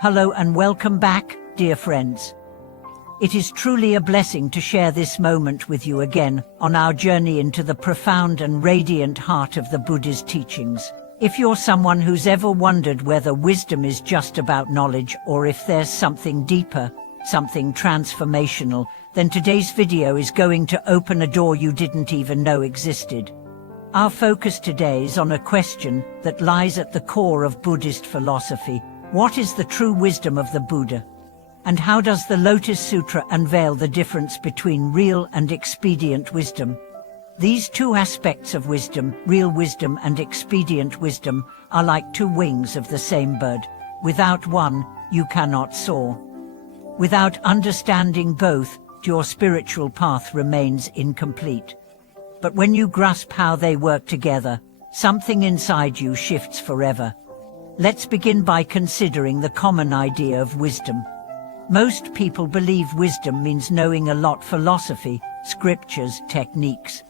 Hello and welcome back, dear friends. It is truly a blessing to share this moment with you again on our journey into the profound and radiant heart of the Buddha's teachings. If you're someone who's ever wondered whether wisdom is just about knowledge or if there's something deeper, something transformational, then today's video is going to open a door you didn't even know existed. Our focus today is on a question that lies at the core of Buddhist philosophy. What is the true wisdom of the Buddha? And how does the Lotus Sutra unveil the difference between real and expedient wisdom? These two aspects of wisdom, real wisdom and expedient wisdom, are like two wings of the same bird. Without one, you cannot soar. Without understanding both, your spiritual path remains incomplete. But when you grasp how they work together, something inside you shifts forever. Let's begin by considering the common idea of wisdom. Most people believe wisdom means knowing a lot: philosophy, scriptures, techniques.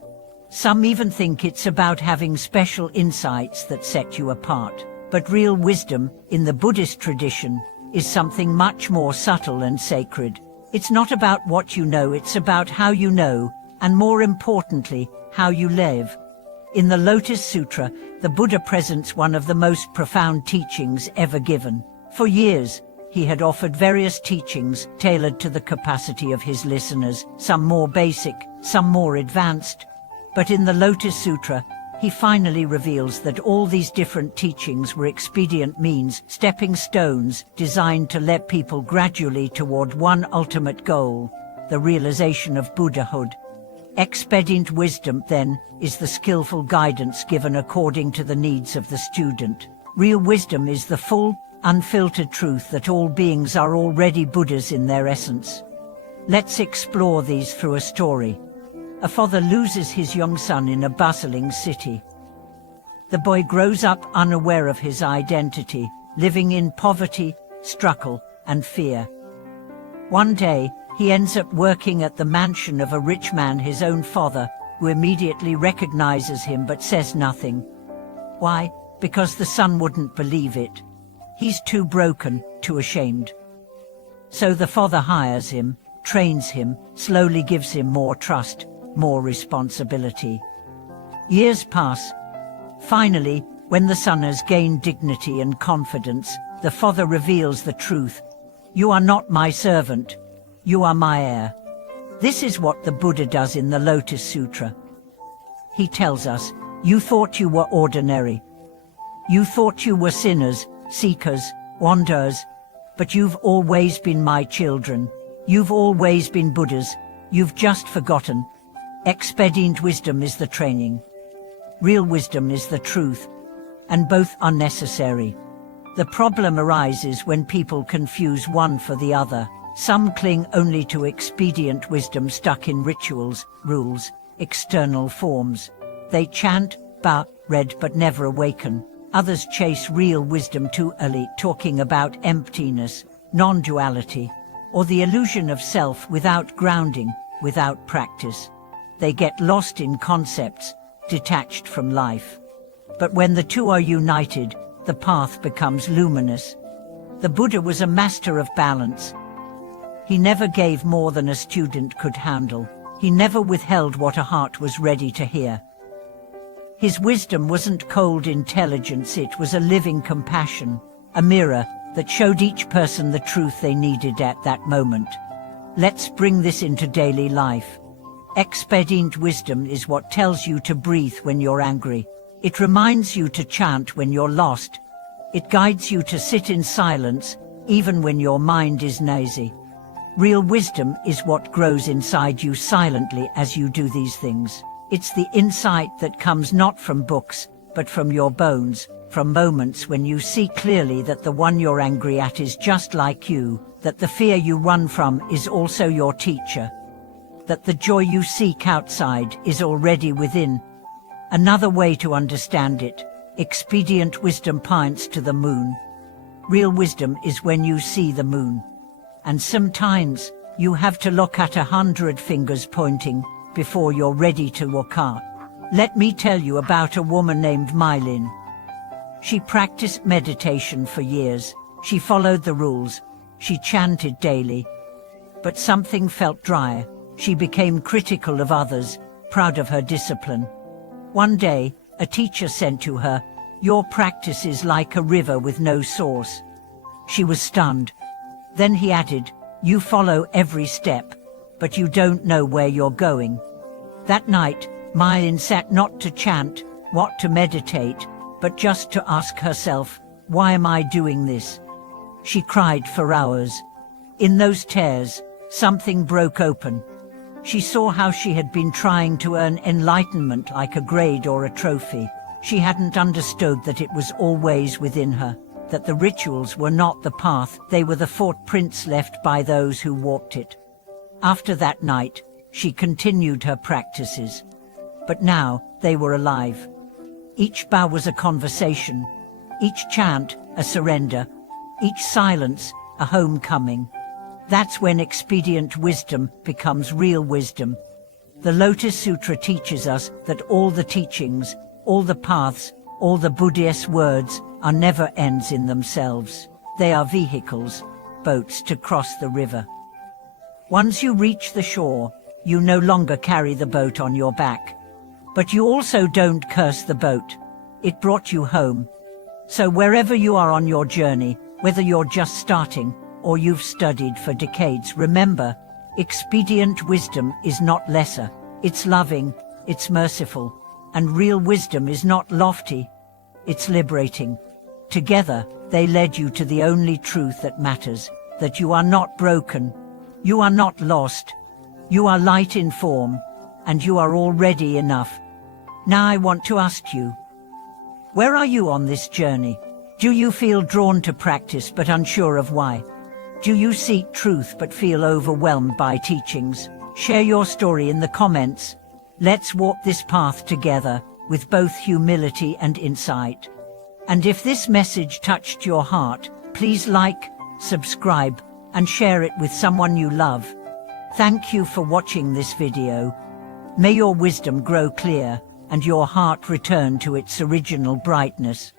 Some even think it's about having special insights that set you apart. But real wisdom, in the Buddhist tradition, is something much more subtle and sacred. It's not about what you know, it's about how you know, and more importantly, how you live. In the Lotus Sutra, the Buddha presents one of the most profound teachings ever given. For years, he had offered various teachings tailored to the capacity of his listeners, some more basic, some more advanced. But in the Lotus Sutra, he finally reveals that all these different teachings were expedient means, stepping stones, designed to lead people gradually toward one ultimate goal: the realization of Buddhahood. Expedient wisdom, then, is the skillful guidance given according to the needs of the student. Real wisdom is the full, unfiltered truth that all beings are already Buddhas in their essence. Let's explore these through a story. A father loses his young son in a bustling city. The boy grows up unaware of his identity, living in poverty, struggle, and fear. One day, he ends up working at the mansion of a rich man, his own father, who immediately recognizes him but says nothing. Why? Because the son wouldn't believe it. He's too broken, too ashamed. So the father hires him, trains him, slowly gives him more trust, more responsibility. Years pass. Finally, when the son has gained dignity and confidence, the father reveals the truth. "You are not my servant. You are my heir." This is what the Buddha does in the Lotus Sutra. He tells us, "You thought you were ordinary. You thought you were sinners, seekers, wanderers, but you've always been my children. You've always been Buddhas. You've just forgotten." Expedient wisdom is the training. Real wisdom is the truth, and both are necessary. The problem arises when people confuse one for the other. Some cling only to expedient wisdom, stuck in rituals, rules, external forms. They chant, bow, read but never awaken. Others chase real wisdom too early, talking about emptiness, non-duality, or the illusion of self without grounding, without practice. They get lost in concepts, detached from life. But when the two are united, the path becomes luminous. The Buddha was a master of balance. He never gave more than a student could handle. He never withheld what a heart was ready to hear. His wisdom wasn't cold intelligence, it was a living compassion, a mirror that showed each person the truth they needed at that moment. Let's bring this into daily life. Expedient wisdom is what tells you to breathe when you're angry. It reminds you to chant when you're lost. It guides you to sit in silence, even when your mind is noisy. Real wisdom is what grows inside you silently as you do these things. It's the insight that comes not from books, but from your bones, from moments when you see clearly that the one you're angry at is just like you, that the fear you run from is also your teacher, that the joy you seek outside is already within. Another way to understand it: expedient wisdom points to the moon. Real wisdom is when you see the moon. And sometimes, you have to look at 100 fingers pointing before you're ready to walk out. Let me tell you about a woman named Mylin. She practiced meditation for years, She followed the rules. She chanted daily. But something felt dry. She became critical of others, proud of her discipline. One day, a teacher said to her, "Your practice is like a river with no source." She was stunned. Then he added, "You follow every step, but you don't know where you're going." That night, Mylin sat not to chant, what to meditate, but just to ask herself, "Why am I doing this?" She cried for hours. In those tears, something broke open. She saw how she had been trying to earn enlightenment like a grade or a trophy. She hadn't understood that it was always within her, that the rituals were not the path, they were the footprints left by those who walked it. After that night, she continued her practices. But now, they were alive. Each bow was a conversation, each chant a surrender, each silence a homecoming. That's when expedient wisdom becomes real wisdom. The Lotus Sutra teaches us that all the teachings, all the paths, all the Buddhist words are never ends in themselves. They are vehicles, boats to cross the river. Once you reach the shore, you no longer carry the boat on your back. But you also don't curse the boat. It brought you home. So wherever you are on your journey, whether you're just starting or you've studied for decades, remember, expedient wisdom is not lesser. It's loving, it's merciful, and real wisdom is not lofty, it's liberating. Together, they led you to the only truth that matters, that you are not broken, you are not lost, you are light in form, and you are already enough. Now I want to ask you, where are you on this journey? Do you feel drawn to practice but unsure of why? Do you seek truth but feel overwhelmed by teachings? Share your story in the comments. Let's walk this path together, with both humility and insight. And if this message touched your heart, please like, subscribe, and share it with someone you love. Thank you for watching this video. May your wisdom grow clear, and your heart return to its original brightness.